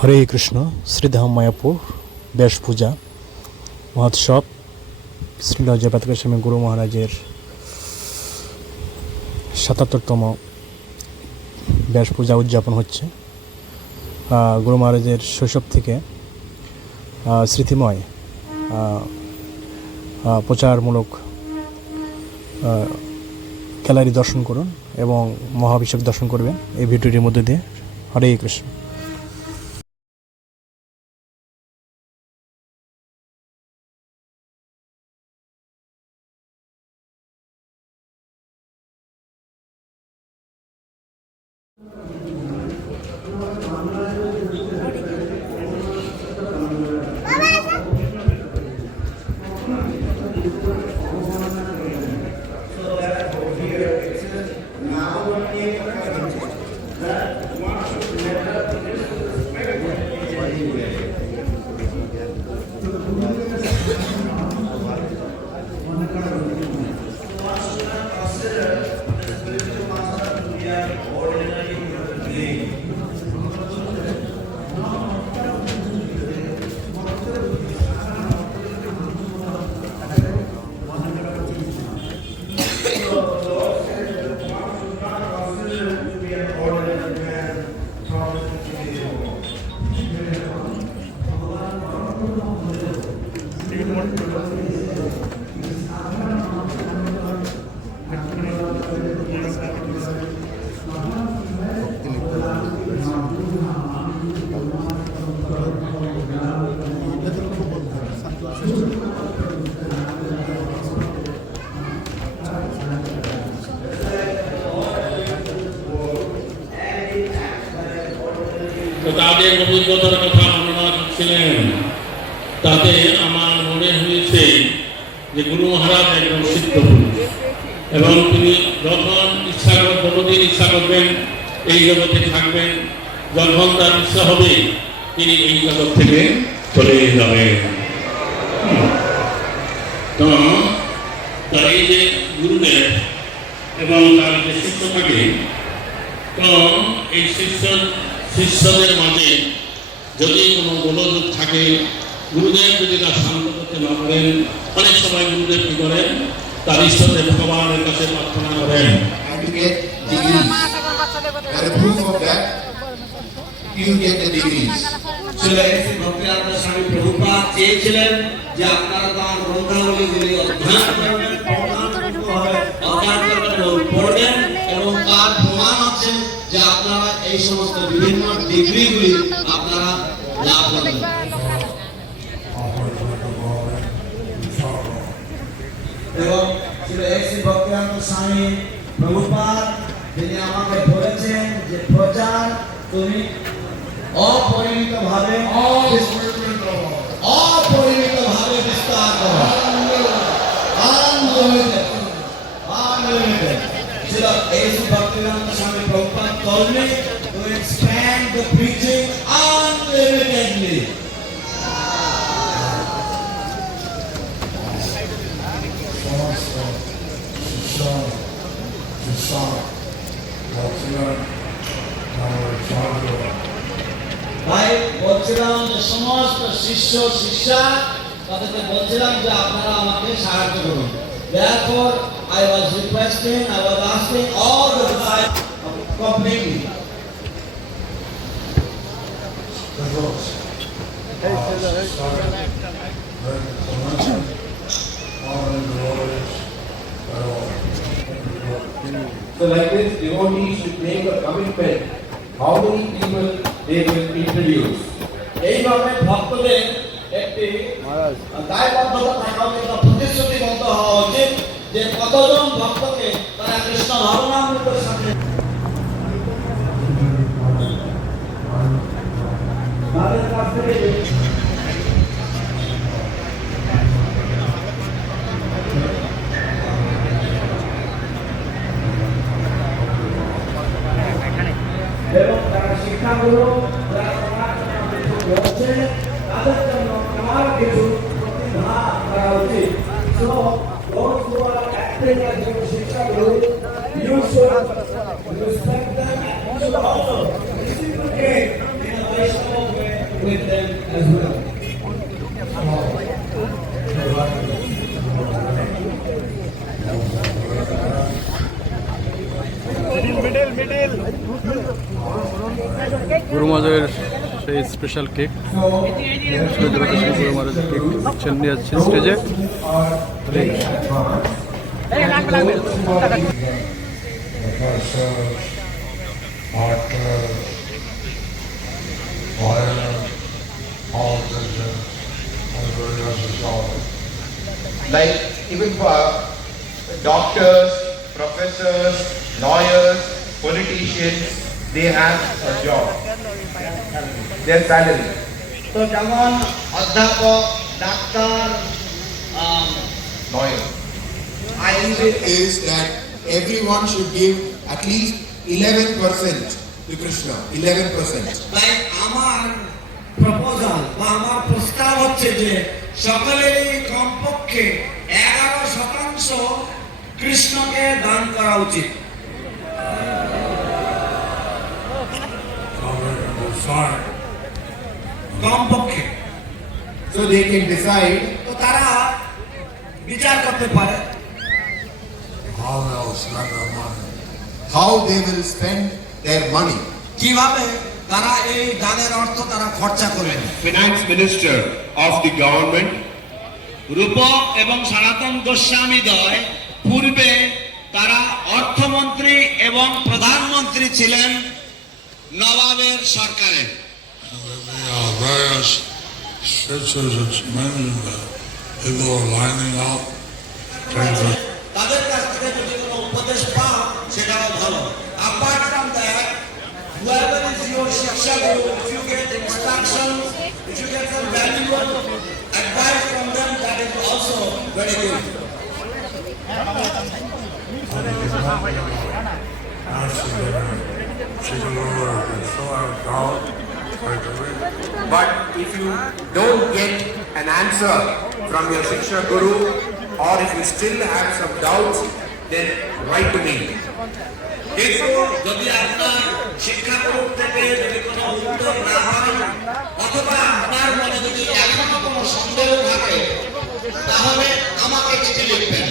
হরে কৃষ্ণ। শ্রীধাম মায়াপুর ব্যাস পূজা মহোৎসব শ্রীল জয়পাত গোস্বামী গুরু মহারাজের ৭৭তম ব্যাস পূজা উদযাপন হচ্ছে। গুরু মহারাজের শৈশব থেকে স্মৃতিময় প্রচারমূলক গ্যালারি দর্শন করুন এবং মহাভিষেক দর্শন করবেন এই ভিডিওটির মধ্যে দিয়ে। হরে কৃষ্ণ। তাদের অভিজ্ঞতার কথা বর্ণনা করছিলেন, তাতে আমার মনে হয়েছে যে গুরু মহারাজ একজন সিদ্ধ পুরুষ এবং তিনি যখন যতদিন ইচ্ছা করবেন এই জগতে থাকবেন, যখন তার ইচ্ছা হবে তিনি এই জগৎ থেকে চলে যাবেন। তো তার এই যে গুরুদেব এবং তার যে শিষ্য থাকে, তো এই শিষ্যদের মাঝে যদি কোনো গোলযোগ থাকে, গুরুদেব যদি তা শান্ত করতে না পারেন, অনেক সময় গুরুদেব কি করেন, তার ঈশ্বরের ভগবানের কাছে প্রার্থনা করেন। প্রভুপাদ চেয়েছিলেন যে আপনারা তার গ্রন্থাবলীগুলি অধ্যয়ন পড়বেন এবং তার প্রমাণ আছে যে আপনারা এই সমস্ত বিভিন্ন ডিগ্রিগুলি আপনারা লাভ করবেন। এবং শ্রী ভক্তিরাম স্বামী প্রভুপাদ তিনি আমাকে বলেছেন যে প্রচার তুমি অপরিমিত ভাবে বিস্তার করো। Bhaktivedanta Swami Prabhupada told me to expand the preaching unlimitedly. ভাই বলছিলাম যে সমস্ত শিষ্য শিষ্যা তাদেরকে বলছিলাম যে আপনারা আমাকে সাহায্য করুন। Therefore, I was asking all the disciples completely. So like this, devotees should make a commitment. How many people they will introduce? এইভাবে ভক্তদের একটি দায়বদ্ধতা থাকা উচিত, প্রতিশ্রুতিবদ্ধ হওয়া উচিত যে কতজন ভক্তকে তারা কৃষ্ণ ভাবনামৃতের সাথে তাদের কাছ থেকে এবং তারা শিক্ষাগুলো যারা বলছে তাদের জন্য আমার কিছু প্রতিভা করা উচিত। So those who are acting as your Shiksha Guru, you should respect them and you should also reciprocate in a Vaishnava way. with them as well. গুরু মহারাজের সেই স্পেশাল কেক গুরু মহারাজের কেক দিচ্ছেন নিয়ে যাচ্ছেন স্টেজে। Like even for doctors, professors, lawyers, politicians, they have a job. Their salary. তো যেমন অধ্যাপক, doctor, Lawyer. idea is that everyone should give at least 11% to Krishna. 11%. তাই আমার প্রপোজাল বা আমার প্রস্তাব হচ্ছে যে সকলেরই কমপক্ষে 11% কৃষ্ণকে দান করা উচিত। কমপক্ষে So they can decide তো তারা বিচার করতে পারে how they will spend their money. কিভাবে তারা এই দানের অর্থ তারা খরচা করবে। Finance Minister of the government, রূপক এবং সনাতন গোস্বামী দ্বয় পূর্বে তারা অর্থমন্ত্রী এবং প্রধানমন্ত্রী ছিলেন নবাবের সরকারে। Various scriptures it's mentioned that people are lining up trying to তাদের কাছ থেকে যদি কোনো উপদেশ পাও সেটাও ভালো। Apart from that, whoever is your Shiksha Guru, if you get instruction, if you get some valuable advice from them, that is also very good. But if you don't get an answer from your Shiksha Guru, or if you still have some doubts, then write to me. কিন্তু যদি আপনার শিক্ষাগুরু থেকে যদি কোনো উত্তর না হয় অথবা আপনার মনে যদি এখনো কোনো সন্দেহ থাকে তাহলে আমাকে চিঠি লিখবেন।